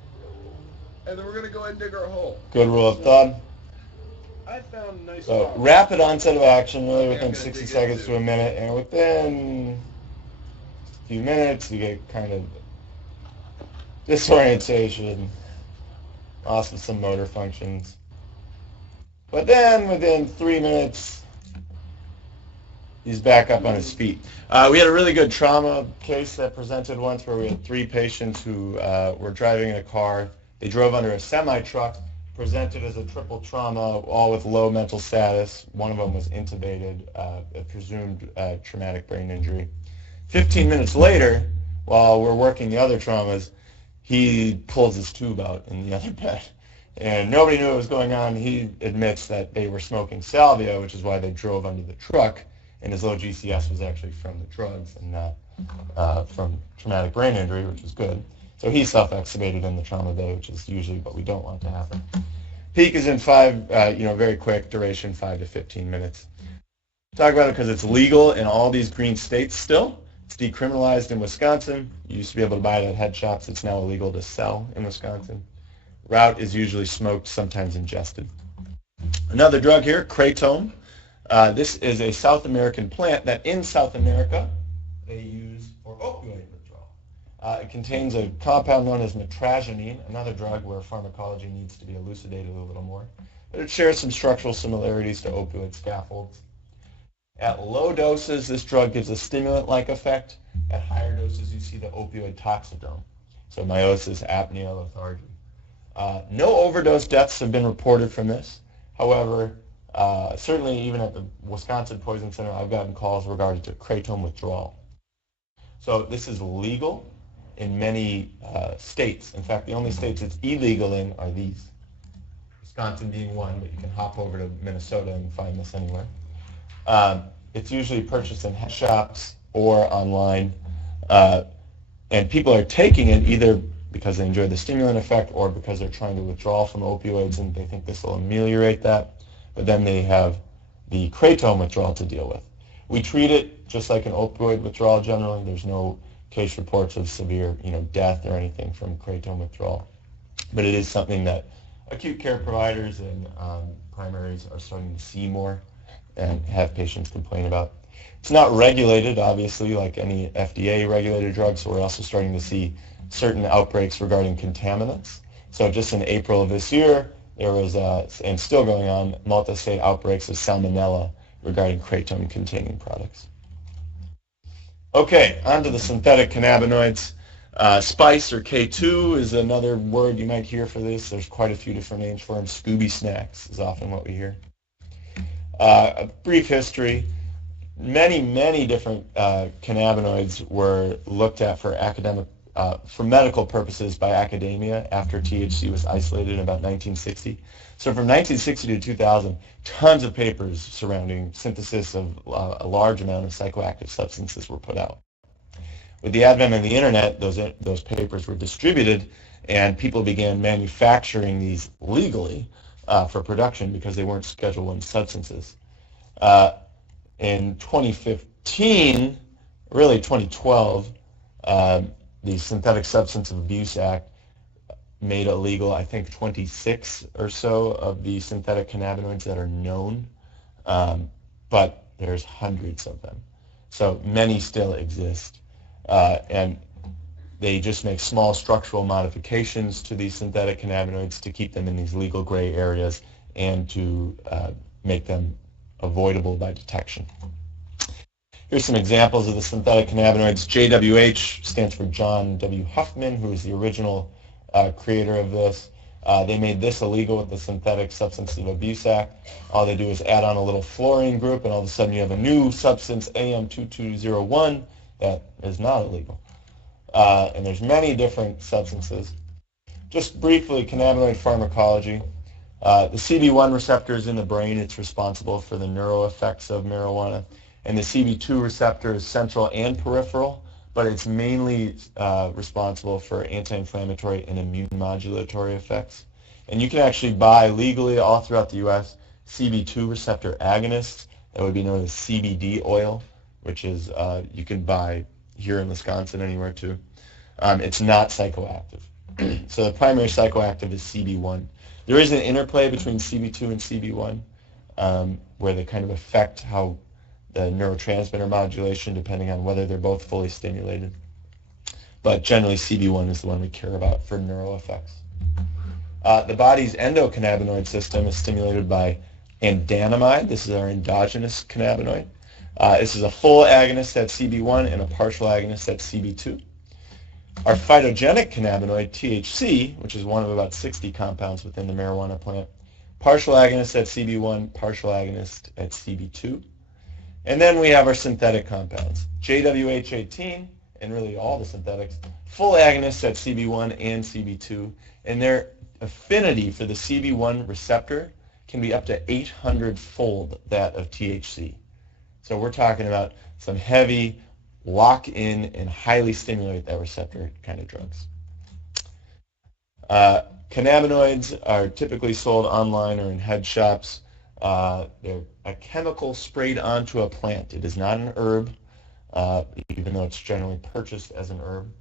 And then we're going to go ahead and dig our hole. Good rule of thumb. I found a nice So rapid onset of action, really within 60 seconds to a minute, and within a few minutes you get kind of disorientation, loss of some motor functions. But then within 3 minutes, he's back up on his feet. We had a really good trauma case that presented once where we had 3 patients who were driving in a car. They drove under a semi-truck, presented as a triple trauma, all with low mental status. One of them was intubated, a presumed traumatic brain injury. 15 minutes later, while we're working the other traumas, he pulls his tube out in the other bed. And nobody knew what was going on. He admits that they were smoking salvia, which is why they drove under the truck, and his low GCS was actually from the drugs and not from traumatic brain injury, which is good. So he self-extubated in the trauma bay, which is usually what we don't want to happen. Peak is in very quick duration, 5 to 15 minutes. Talk about it because it's legal in all these green states still. It's decriminalized in Wisconsin. You used to be able to buy it at head shops. It's now illegal to sell in Wisconsin. Route is usually smoked, sometimes ingested. Another drug here, Kratom. This is a South American plant that in South America they use for opioid withdrawal. It contains a compound known as metragenine, another drug where pharmacology needs to be elucidated a little more. But it shares some structural similarities to opioid scaffolds. At low doses, this drug gives a stimulant-like effect. At higher doses, you see the opioid toxidrome. So meiosis, apnea, lethargy. No overdose deaths have been reported from this. However, certainly even at the Wisconsin Poison Center, I've gotten calls regarding to kratom withdrawal. So this is legal in many states. In fact, the only states it's illegal in are these. Wisconsin being one, but you can hop over to Minnesota and find this anywhere. It's usually purchased in head shops or online. And people are taking it either because they enjoy the stimulant effect or because they're trying to withdraw from opioids and they think this will ameliorate that. But then they have the kratom withdrawal to deal with. We treat it just like an opioid withdrawal generally. There's no case reports of severe death or anything from kratom withdrawal. But it is something that acute care providers and primaries are starting to see more and have patients complain about. It's not regulated, obviously, like any FDA-regulated drug, so we're also starting to see certain outbreaks regarding contaminants. So just in April of this year, there was, and still going on, multi-state outbreaks of salmonella regarding kratom-containing products. Okay, on to the synthetic cannabinoids. Spice, or K2, is another word you might hear for this. There's quite a few different names for them. Scooby snacks is often what we hear. A brief history. Many different cannabinoids were looked at for for medical purposes by academia after THC was isolated in about 1960. So from 1960 to 2000, tons of papers surrounding synthesis of a large amount of psychoactive substances were put out. With the advent of the internet, those papers were distributed, and people began manufacturing these legally for production because they weren't Schedule I substances. In 2015, really 2012, the Synthetic Substance Abuse Act made illegal, I think, 26 or so of the synthetic cannabinoids that are known, but there's hundreds of them. So many still exist, and they just make small structural modifications to these synthetic cannabinoids to keep them in these legal gray areas and to make them avoidable by detection. Here's some examples of the synthetic cannabinoids. JWH stands for John W. Huffman, who is the original creator of this. They made this illegal with the Synthetic Substance Abuse Act. All they do is add on a little fluorine group, and all of a sudden you have a new substance, AM2201, that is not illegal. And there's many different substances. Just briefly, cannabinoid pharmacology. The CB1 receptor is in the brain. It's responsible for the neuro effects of marijuana. And the CB2 receptor is central and peripheral, but it's mainly responsible for anti-inflammatory and immune modulatory effects. And you can actually buy legally all throughout the U.S. CB2 receptor agonists that would be known as CBD oil, which is you can buy here in Wisconsin anywhere too. It's not psychoactive. So the primary psychoactive is CB1. There is an interplay between CB2 and CB1 where they kind of affect how the neurotransmitter modulation depending on whether they're both fully stimulated. But generally CB1 is the one we care about for neural effects. The body's endocannabinoid system is stimulated by anandamide. This is our endogenous cannabinoid. This is a full agonist at CB1 and a partial agonist at CB2. Our phytogenic cannabinoid, THC, which is one of about 60 compounds within the marijuana plant, partial agonist at CB1, partial agonist at CB2. And then we have our synthetic compounds, JWH18, and really all the synthetics, full agonists at CB1 and CB2, and their affinity for the CB1 receptor can be up to 800-fold that of THC. So we're talking about some heavy, lock-in, and highly stimulate that receptor kind of drugs. Cannabinoids are typically sold online or in head shops. They're a chemical sprayed onto a plant. It is not an herb, even though it's generally purchased as an herb.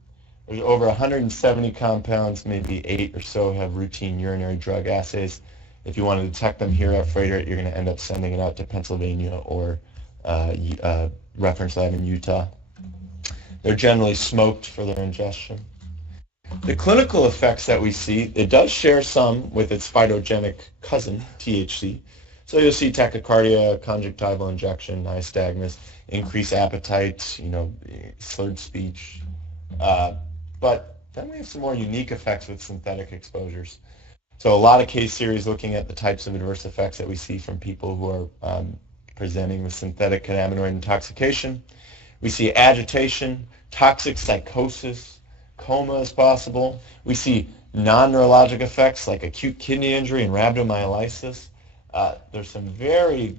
There's over 170 compounds, maybe 8 or so have routine urinary drug assays. If you want to detect them here at Freighter, you're going to end up sending it out to Pennsylvania or reference lab in Utah. They're generally smoked for their ingestion. The clinical effects that we see, it does share some with its phytogenic cousin, THC. So you'll see tachycardia, conjunctival injection, nystagmus, increased appetite, slurred speech. But then we have some more unique effects with synthetic exposures. So a lot of case series looking at the types of adverse effects that we see from people who are presenting with synthetic cannabinoid intoxication. We see agitation, toxic psychosis, coma is possible. We see non-neurologic effects like acute kidney injury and rhabdomyolysis. There's some very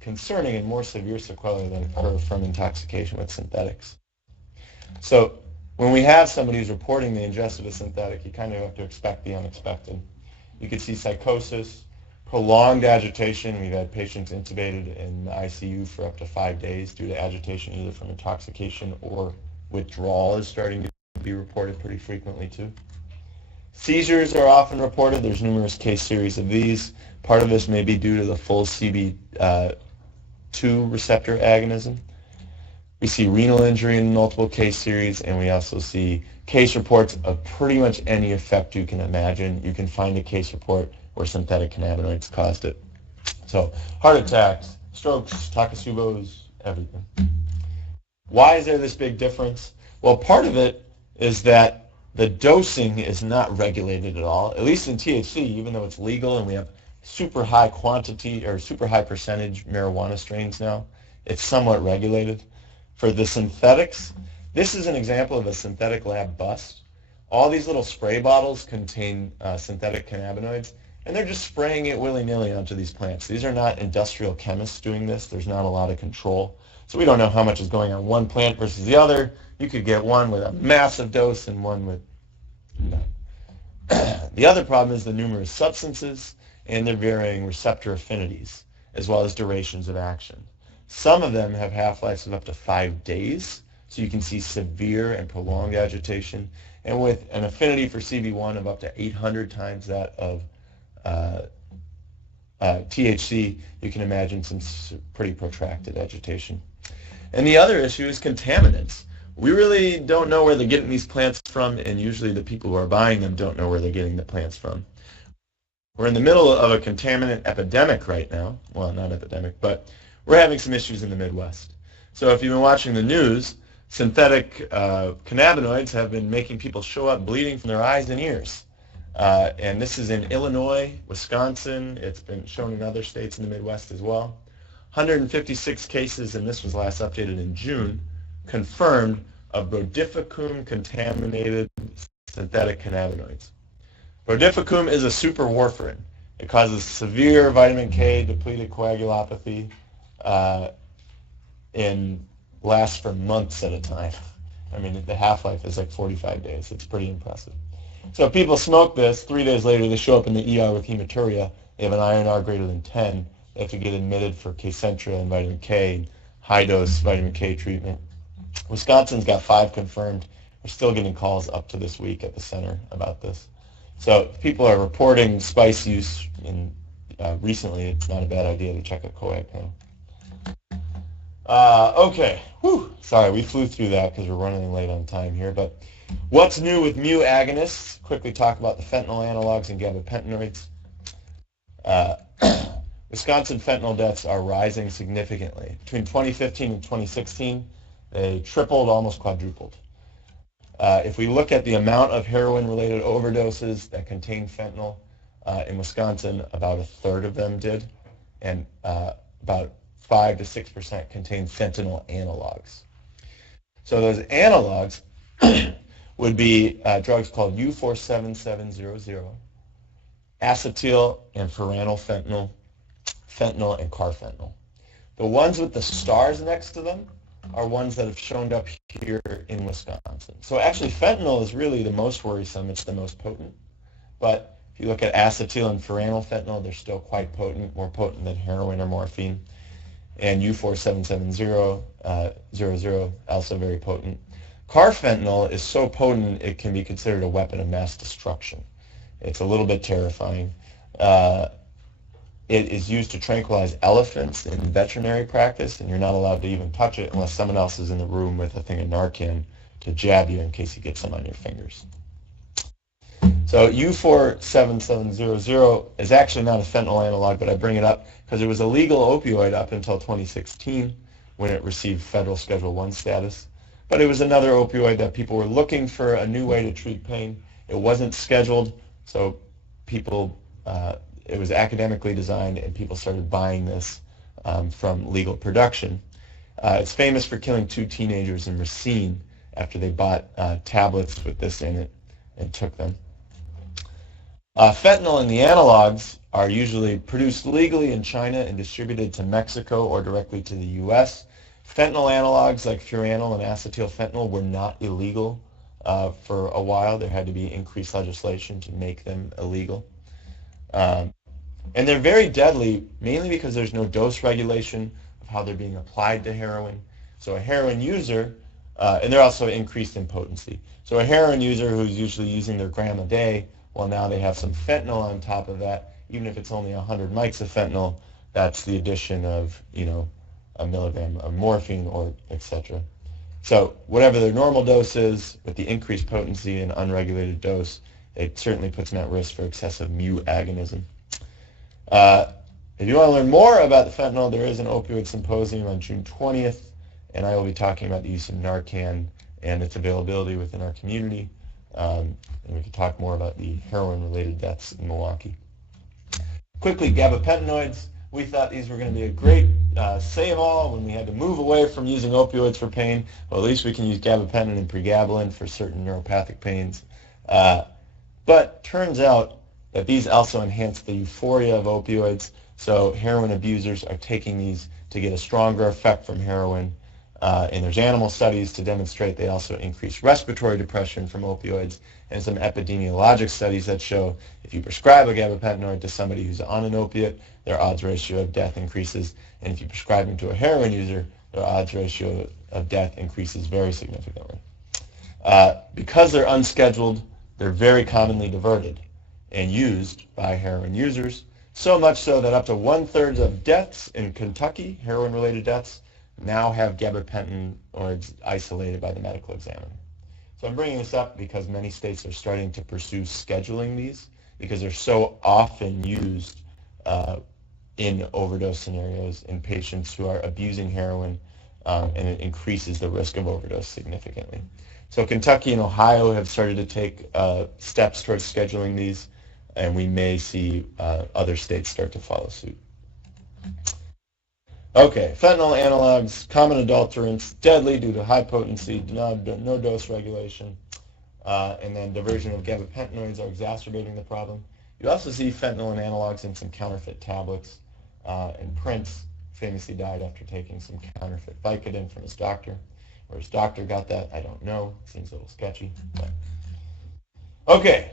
concerning and more severe sequelae that occur from intoxication with synthetics. So when we have somebody who's reporting they ingested a synthetic, you kind of have to expect the unexpected. You could see psychosis, prolonged agitation. We've had patients intubated in the ICU for up to 5 days due to agitation, either from intoxication or withdrawal is starting to be reported pretty frequently too. Seizures are often reported. There's numerous case series of these. Part of this may be due to the full CB2 receptor agonism. We see renal injury in multiple case series, and we also see case reports of pretty much any effect you can imagine. You can find a case report where synthetic cannabinoids caused it. So heart attacks, strokes, Takasubos, everything. Why is there this big difference? Well, part of it is that the dosing is not regulated at all, at least in THC, even though it's legal and we have super high quantity or super high percentage marijuana strains now, it's somewhat regulated. For the synthetics, this is an example of a synthetic lab bust. All these little spray bottles contain synthetic cannabinoids, and they're just spraying it willy-nilly onto these plants. These are not industrial chemists doing this. There's not a lot of control. So we don't know how much is going on one plant versus the other. You could get one with a massive dose and one with none. The other problem is the numerous substances and their varying receptor affinities, as well as durations of action. Some of them have half-lives of up to 5 days, so you can see severe and prolonged agitation, and with an affinity for CB1 of up to 800 times that of THC, you can imagine some pretty protracted agitation. And the other issue is contaminants. We really don't know where they're getting these plants from, and usually the people who are buying them don't know where they're getting the plants from. We're in the middle of a contaminant epidemic right now. Well, not epidemic, but we're having some issues in the Midwest. So if you've been watching the news, synthetic cannabinoids have been making people show up bleeding from their eyes and ears. And this is in Illinois, Wisconsin. It's been shown in other states in the Midwest as well. 156 cases, and this was last updated in June, confirmed of brodifacoum-contaminated synthetic cannabinoids. Brodifacoum is a superwarfarin. It causes severe vitamin K depleted coagulopathy and lasts for months at a time. I mean, the half-life is like 45 days. It's pretty impressive. So if people smoke this, 3 days later they show up in the ER with hematuria. They have an INR greater than 10. They have to get admitted for Kcentra and vitamin K, high-dose vitamin K treatment. Wisconsin's got 5 confirmed. We're still getting calls up to this week at the center about this. So if people are reporting spice use recently, it's not a bad idea to check a coag panel. Okay, sorry, we flew through that because we're running late on time here, but what's new with mu agonists? Quickly talk about the fentanyl analogs and gabapentinoids. Wisconsin fentanyl deaths are rising significantly. Between 2015 and 2016, they tripled, almost quadrupled. If we look at the amount of heroin-related overdoses that contain fentanyl, in Wisconsin, about a third of them did, and about 5 to 6% contain fentanyl analogs. So those analogs would be drugs called U47700, acetyl and phenanyl, fentanyl, and carfentanyl. The ones with the stars next to them are ones that have shown up here in Wisconsin. So actually fentanyl is really the most worrisome. It's the most potent. But if you look at acetyl and phenanyl, they're still quite potent, more potent than heroin or morphine. And U47700, also very potent. Carfentanyl is so potent it can be considered a weapon of mass destruction. It's a little bit terrifying. It is used to tranquilize elephants in veterinary practice, and you're not allowed to even touch it unless someone else is in the room with a thing of Narcan to jab you in case you get some on your fingers. So U47700 is actually not a fentanyl analog, but I bring it up because it was a legal opioid up until 2016 when it received federal Schedule I status. But it was another opioid that people were looking for a new way to treat pain. It wasn't scheduled, so people, it was academically designed, and people started buying this from legal production. It's famous for killing 2 teenagers in Racine after they bought tablets with this in it and took them. Fentanyl and the analogs are usually produced legally in China and distributed to Mexico or directly to the U.S. Fentanyl analogs like furanol and acetylfentanyl were not illegal for a while. There had to be increased legislation to make them illegal. And they're very deadly, mainly because there's no dose regulation of how they're being applied to heroin. So a heroin user, and they're also increased in potency. So a heroin user who's usually using their gram a day, well, now they have some fentanyl on top of that. Even if it's only 100 mics of fentanyl, that's the addition of, a milligram of morphine or etc. So whatever their normal dose is, with the increased potency and unregulated dose, it certainly puts them at risk for excessive mu agonism. If you want to learn more about the fentanyl, there is an opioid symposium on June 20th, and I will be talking about the use of Narcan and its availability within our community. And we can talk more about the heroin-related deaths in Milwaukee. Quickly, gabapentinoids. We thought these were going to be a great save-all when we had to move away from using opioids for pain. Well, at least we can use gabapentin and pregabalin for certain neuropathic pains. But turns out that these also enhance the euphoria of opioids. So heroin abusers are taking these to get a stronger effect from heroin. And there's animal studies to demonstrate they also increase respiratory depression from opioids, and some epidemiologic studies that show if you prescribe a gabapentinoid to somebody who's on an opiate, their odds ratio of death increases, and if you prescribe them to a heroin user, their odds ratio of death increases very significantly. Because they're unscheduled, they're very commonly diverted and used by heroin users, so much so that up to 1/3 of deaths in Kentucky, heroin-related deaths, now have gabapentinoids isolated by the medical examiner. So I'm bringing this up because many states are starting to pursue scheduling these because they're so often used in overdose scenarios in patients who are abusing heroin, and it increases the risk of overdose significantly. So Kentucky and Ohio have started to take steps towards scheduling these, and we may see other states start to follow suit. Okay, fentanyl analogs, common adulterants, deadly due to high potency, no dose regulation, and then diversion of gabapentinoids are exacerbating the problem. You also see fentanyl and analogs in some counterfeit tablets, and Prince famously died after taking some counterfeit Vicodin from his doctor. Where his doctor got that, I don't know. Seems a little sketchy. But. Okay,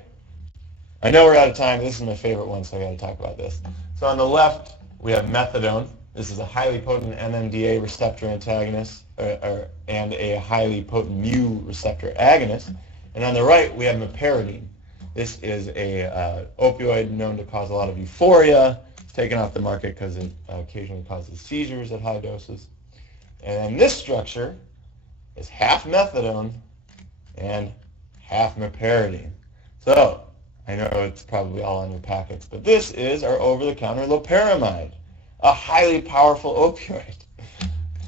I know we're out of time. This is my favorite one, so I got to talk about this. So on the left, we have methadone. This is a highly potent NMDA receptor antagonist and a highly potent mu receptor agonist. And on the right, we have meperidine. This is a opioid known to cause a lot of euphoria. It's taken off the market because it occasionally causes seizures at high doses. And this structure is half methadone and half meperidine. So I know it's probably all on your packets, but this is our over-the-counter Loperamide, a highly powerful opioid.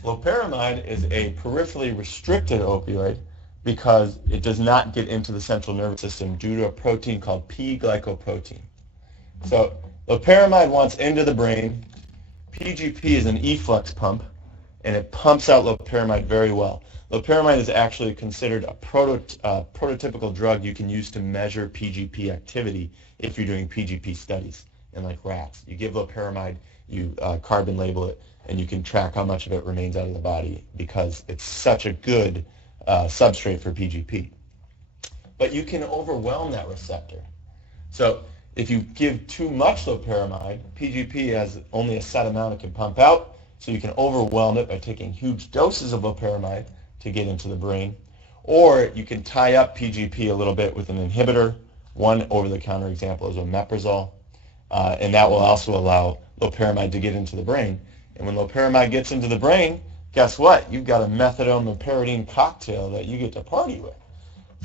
Loperamide is a peripherally restricted opioid, because it does not get into the central nervous system due to a protein called P-glycoprotein. So loperamide wants into the brain. PGP is an efflux pump, and it pumps out loperamide very well. Loperamide is actually considered a prototypical drug you can use to measure PGP activity if you're doing PGP studies in like rats. You give loperamide, you carbon label it, and you can track how much of it remains out of the body because it's such a good substrate for PGP. But you can overwhelm that receptor. So if you give too much loperamide, PGP has only a set amount it can pump out, so you can overwhelm it by taking huge doses of loperamide to get into the brain. Or you can tie up PGP a little bit with an inhibitor. One over-the-counter example is omeprazole, and that will also allow loperamide to get into the brain. And when loperamide gets into the brain, guess what? You've got a methadone loperamide cocktail that you get to party with.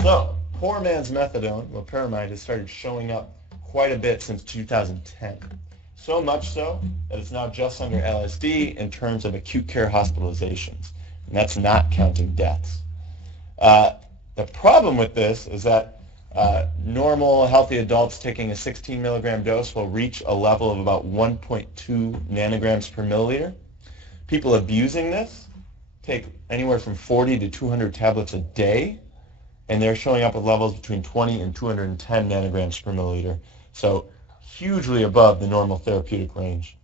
So, poor man's methadone, loperamide, has started showing up quite a bit since 2010. So much so that it's now just under LSD in terms of acute care hospitalizations. And that's not counting deaths. The problem with this is that normal, healthy adults taking a 16 milligram dose will reach a level of about 1.2 nanograms per milliliter. People abusing this take anywhere from 40 to 200 tablets a day, and they're showing up with levels between 20 and 210 nanograms per milliliter, so hugely above the normal therapeutic range.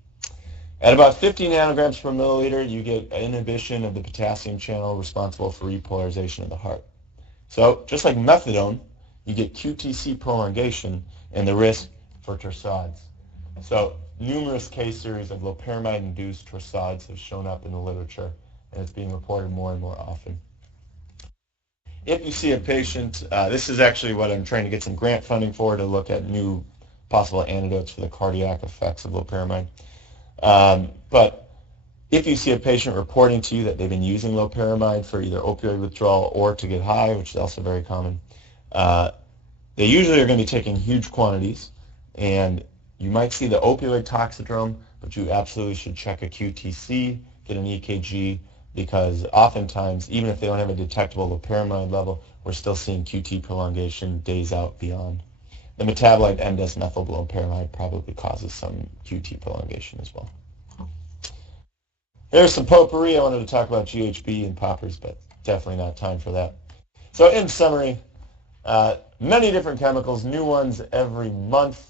At about 50 nanograms per milliliter, you get inhibition of the potassium channel responsible for repolarization of the heart. So just like methadone, you get QTc prolongation and the risk for torsades. So numerous case series of loperamide-induced torsades have shown up in the literature, and it's being reported more and more often. If you see a patient, this is actually what I'm trying to get some grant funding for, to look at new possible antidotes for the cardiac effects of loperamide. But if you see a patient reporting to you that they've been using loperamide for either opioid withdrawal or to get high, which is also very common, they usually are going to be taking huge quantities, and you might see the opioid toxidrome, but you absolutely should check a QTc, get an EKG, because oftentimes, even if they don't have a detectable loperamide level, we're still seeing QT prolongation days out beyond. The metabolite N-desmethylloperamide probably causes some QT prolongation as well. There's some potpourri. I wanted to talk about GHB and poppers, but definitely not time for that. So in summary, many different chemicals, new ones every month.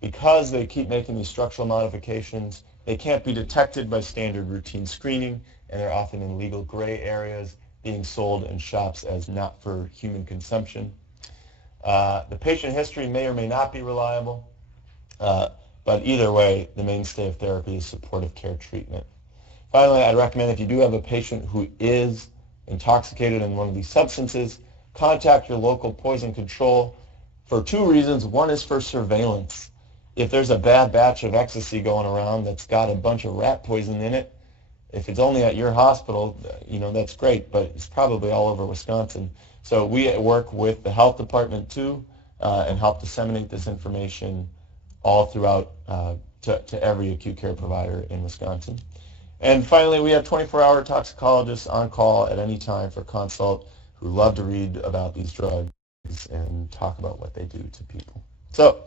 Because they keep making these structural modifications, they can't be detected by standard routine screening, and they're often in legal gray areas, being sold in shops as not for human consumption. The patient history may or may not be reliable, but either way, the mainstay of therapy is supportive care treatment. Finally, I'd recommend if you do have a patient who is intoxicated in one of these substances, contact your local poison control for two reasons. One is for surveillance. If there's a bad batch of ecstasy going around that's got a bunch of rat poison in it, if it's only at your hospital, that's great, but it's probably all over Wisconsin. So we work with the health department too, and help disseminate this information all throughout to every acute care provider in Wisconsin. And finally, we have 24-hour toxicologists on call at any time for consult who love to read about these drugs and talk about what they do to people. So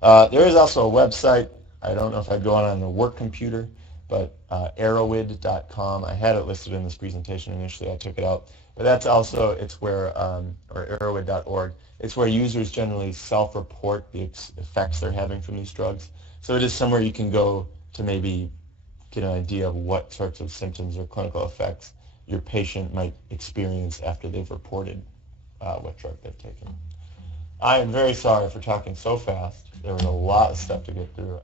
there is also a website. I don't know if I'd go on a work computer, but arrowid.com. I had it listed in this presentation initially. I took it out. But that's also, it's where, or arrowid.org, it's where users generally self-report the effects they're having from these drugs. So it is somewhere you can go to maybe get an idea of what sorts of symptoms or clinical effects your patient might experience after they've reported what drug they've taken. I am very sorry for talking so fast. There was a lot of stuff to get through.